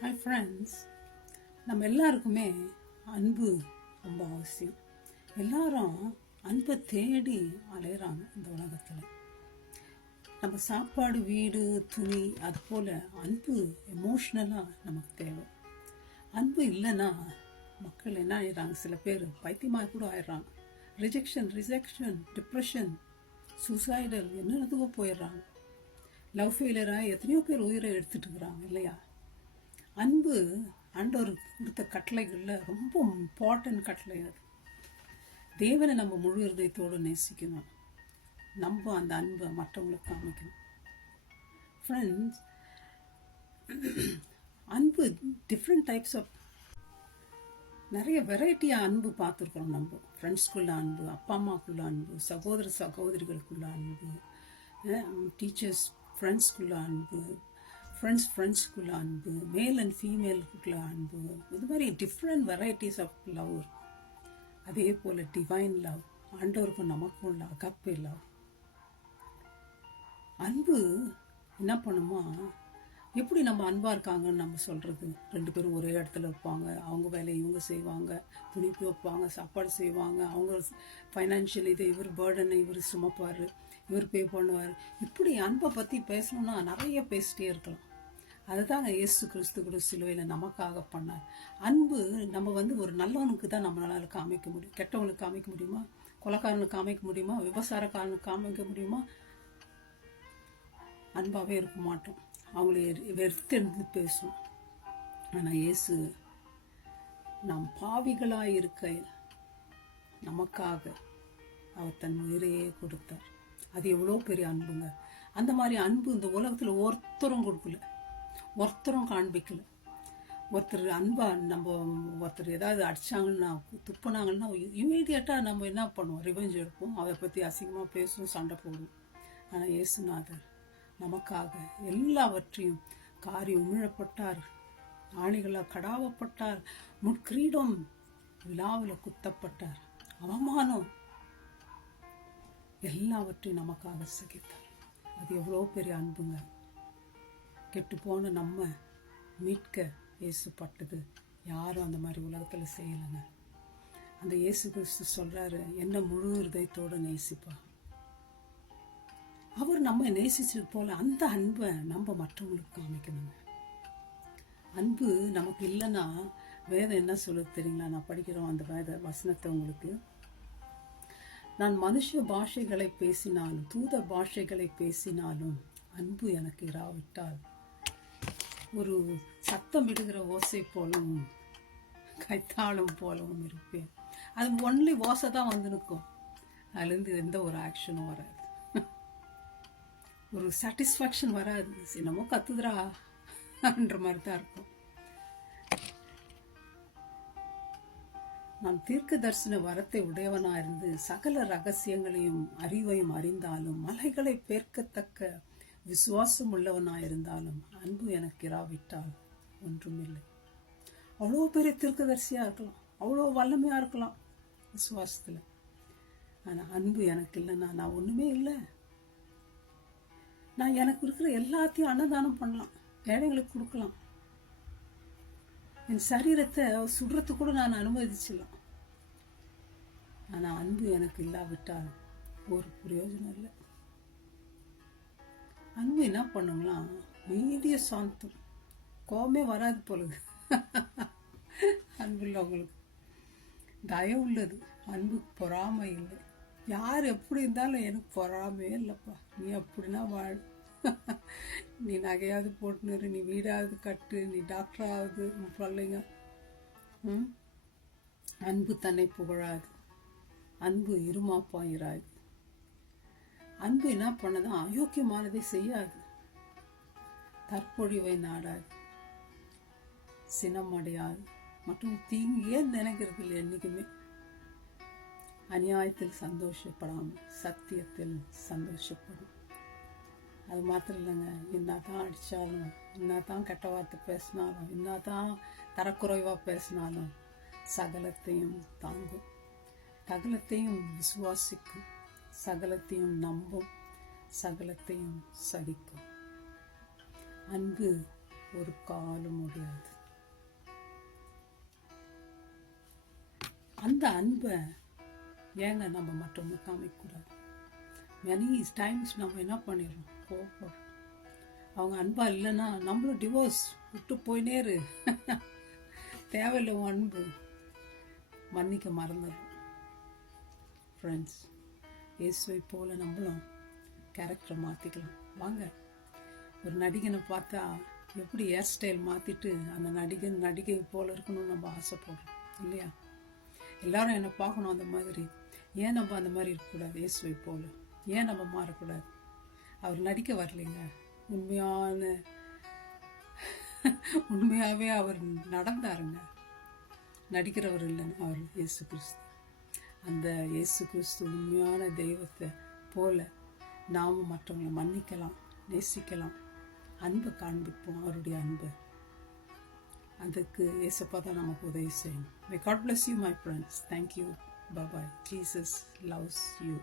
Hi friends, நம்ம எல்லாருக்குமே அன்பு ரொம்ப அவசியம். எல்லாரும் அன்பை தேடி அலையிறாங்க இந்த உலகத்தில். நம்ம சாப்பாடு, வீடு, துணி, அது போல் அன்பு எமோஷ்னலாக நமக்கு தேவை. அன்பு இல்லைன்னா மக்கள் என்ன ஆயிடுறாங்க, சில பேர் பைத்தியமாக கூட ஆயிடுறாங்க. ரிஜெக்ஷன், டிப்ரெஷன், சூசைடல் என்னென்னதுக்கோ போயிடுறாங்க. லவ் ஃபெயிலியராக எத்தனையோ பேர் உயிரை எடுத்துட்டு இருக்கிறாங்க இல்லையா? அன்பு ஆண்டவர் கொடுத்த கட்டளைகளில் ரொம்ப இம்பார்ட்டன்ட் கட்டளை அது. தேவனை நம்ம முழு இருதயத்தோடு நேசிக்கணும். நம்ம அந்த அன்பை மற்றவங்களுக்கு காமிக்கணும். ஃப்ரெண்ட்ஸ், அன்பு டிஃப்ரெண்ட் டைப்ஸ் ஆஃப், நிறைய வெரைட்டியாக அன்பு பார்த்துருக்குறோம். நம்ம ஃப்ரெண்ட்ஸ்குள்ள அன்பு, அப்பா அம்மாக்குள்ள அன்பு, சகோதர சகோதரிகளுக்குள்ள அன்பு, டீச்சர்ஸ் ஃப்ரெண்ட்ஸ்குள்ள அன்பு, ஃப்ரெண்ட்ஸ்குள்ள அன்பு, மேல் அண்ட் ஃபீமேலுக்குள்ள அன்பு, இது மாதிரி டிஃப்ரெண்ட் வெரைட்டிஸ் ஆஃப் லவ். அதே போல் டிவைன் லவ், ஆண்டவருக்கும் நமக்கும் உள்ள அகப்பே லவ். அன்பு என்ன பண்ணுமா, எப்படி நம்ம அன்பாக இருக்காங்கன்னு நம்ம சொல்கிறது? ரெண்டு பேரும் ஒரே இடத்துல இருப்பாங்க, அவங்க வேலையை இவங்க செய்வாங்க, துணி வைப்பாங்க, சாப்பாடு செய்வாங்க, அவங்க ஃபைனான்ஷியல் இது இவர் பேர்டனை இவர் சுமப்பார், இவர் பே பண்ணுவார். இப்படி அன்பை பற்றி பேசணும்னா நிறைய பேசிட்டே இருக்கலாம். அதுதாங்க இயேசு கிறிஸ்து கூட சிலுவையில் நமக்காக பண்ணார். அன்பு நம்ம ஒரு நல்லவனுக்கு தான் நம்மளால் காமிக்க முடியும். கெட்டவனுக்கு காமிக்க முடியுமா? கொலைக்காரனுக்கு காமிக்க முடியுமா? விபசாரக்காரனுக்கு காமிக்க முடியுமா? அன்பாகவே இருக்க மாட்டோம், அவங்கள வெறுத்தெடுத்து பேசும். ஆனால் இயேசு நாம் பாவிகளாக இருக்க நமக்காக அவர் தன் உயிரையே கொடுத்தார். அது எவ்வளோ பெரிய அன்புங்க. அந்த மாதிரி அன்பு இந்த உலகத்தில் ஒருத்தரும் கொடுக்கல, ஒருத்தரும் காண்பிக்கல. ஒருத்தர் அன்பா நம்ம ஒருத்தர் ஏதாவது அடிச்சாங்கன்னா, துப்புனாங்கன்னா இமீடியட்டாக நம்ம என்ன பண்ணுவோம்? ரிவெஞ்ச் எடுப்போம், அதை பற்றி அசிங்கமாக பேசுவோம், சண்டை போடுவோம். ஆனால் இயேசுநாதர் நமக்காக எல்லாவற்றையும் காரி உமிழப்பட்டார், ஆணிகளால் கடாவப்பட்டார், முட்கிரீடம் விழாவில் குத்தப்பட்டார், அவமானம் எல்லாவற்றையும் நமக்காக சகித்தார். அது எவ்வளோ பெரிய அன்புங்க. கெட்டு போன நம்ம மீட்க இயேசுப்பட்டது யாரும் அந்த மாதிரி உலகத்தில் செய்யலைங்க. அந்த இயேசு கிறிஸ்து சொல்கிறாரு, என்ன முழு இருதயத்தோடு நேசிப்பா. அவர் நம்ம நேசிச்சது போல அந்த அன்பை நம்ம மற்றவங்களுக்கு காமிக்கணுங்க. அன்பு நமக்கு இல்லைன்னா வேதம் என்ன சொல்லுது தெரியுங்களா? நான் படிக்கிறோம் அந்த வேத வசனத்தை உங்களுக்கு. நான் மனுஷ பாஷைகளை பேசினாலும், தூத பாஷைகளை பேசினாலும், அன்பு எனக்கு இராவிட்டால் ஒரு சத்தம் இடுகிற ஓசை போலவும் கைத்தாளம் போலவும் இருப்பேன். அது ஒன்லி ஓசை தான் வந்து நிற்கும், அதுலேருந்து எந்த ஒரு ஆக்ஷனும் வராது, ஒரு சாட்டிஸ்ஃபேக்ஷன் வராது. என்னமோ கத்துதுரான்ற மாதிரி தான் இருக்கும். நான் தீர்க்க தரிசன வரத்தை உடையவனா இருந்து சகல ரகசியங்களையும் அறிவையும் அறிந்தாலும், மலைகளை பேர்க்கத்தக்க விசுவாசம் உள்ளவனாயிருந்தாலும், அன்பு எனக்கு இராவிட்டால் ஒன்றுமில்லை. அவ்வளோ பெரிய தீர்க்கதரிசியாக இருக்கலாம், அவ்வளோ வல்லமையாக இருக்கலாம் விசுவாசத்தில், ஆனால் அன்பு எனக்கு இல்லைன்னா நான் ஒன்றுமே இல்லை. நான் எனக்கு இருக்கிற எல்லாத்தையும் அன்னதானம் பண்ணலாம், ஏழைங்களுக்கு கொடுக்கலாம், என் சரீரத்தை சுடுறது கூட நான் அனுமதிச்சிடலாம். ஆனால் அன்பு எனக்கு இல்லாவிட்டால் ஒரு பிரயோஜனம் இல்லை. அன்பு என்ன பண்ணுங்களாம், மீடிய சாந்தம், கோபமே வராது போலுது. அன்பு உள்ளவங்களுக்கு தயவு உள்ளது, அன்புக்கு பொறாமை இல்லை. யார் எப்படி இருந்தாலும் எனக்கு பொறாமையே இல்லைப்பா, நீ அப்படின்னா வாழ், நீ நகையாவது போட்டுன்னு, நீ வீடாவது கட்டு, நீ டாக்டராவது பிள்ளைங்க. அன்பு தன்னை புகழாது, அன்பு இருமாப்பாயிராது. அன்பு என்ன பண்ணதான், அயோக்கியமானதை செய்யாது, தற்பொழிவை நாடாது, சினம் அடையாது, மற்றும் தீங்கே நினைக்கிறது இல்லை என்னைக்குமே. அநியாயத்தில் சந்தோஷப்படாமல் சத்தியத்தில் சந்தோஷப்படும். அது மாத்திரம் இல்லைங்க, என்னதான் அடித்தாலும், என்னதான் கெட்ட வார்த்தை பேசினாலும், என்னதான் தரக்குறைவாக பேசினாலும் சகலத்தையும் தாங்கும், சகலத்தையும் விசுவாசிக்கும், சகலத்தையும் நம்பும், சகலத்தையும் சகிக்கும். அன்பு ஒரு காலம் முடியாது. அந்த அன்பை ஏங்க நம்ம மற்றவங்க காமிக்கக்கூடாது? மெனி டைம்ஸ் நம்ம என்ன பண்ணிடுறோம், கோபப்படுறோம். அவங்க அன்பா இல்லைன்னா நம்மளும் டிவோர்ஸ் விட்டு போயினே இரு. தேவையில்லை உன் அன்பு. மன்னிக்க மறந்துடும். ஃப்ரெண்ட்ஸ், இயேசுவை போல நம்மளும் கேரக்டரை மாற்றிக்கலாம். வாங்க, ஒரு நடிகனை பார்த்தா எப்படி ஹேர் ஸ்டைல் மாற்றிட்டு அந்த நடிகை போல இருக்கணும்னு நம்ம ஆசைப்படுறோம் இல்லையா? எல்லாரும் என்னை பார்க்கணும் அந்த மாதிரி. ஏன் நம்ம அந்த மாதிரி இருக்கக்கூடாது? இயேசுவை போல ஏன் நம்ம மாறக்கூடாது? அவர் நடிக்க வரலைங்க, உண்மையாகவே அவர் நடந்தாருங்க. நடிக்கிறவர் இல்லைன்னு அவர் இயேசு கிறிஸ்து. அந்த இயேசு கிறிஸ்து உண்மையான தெய்வத்தை போல நாமும் மற்றவங்களை மன்னிக்கலாம், நேசிக்கலாம், அன்பை காண்பிப்போம். அவருடைய அன்பை அதுக்கு இயேசப்பா தான் நமக்கு உதவி செய்யணும். May God bless you, my friends. Thank you. Bye-bye. Jesus loves you.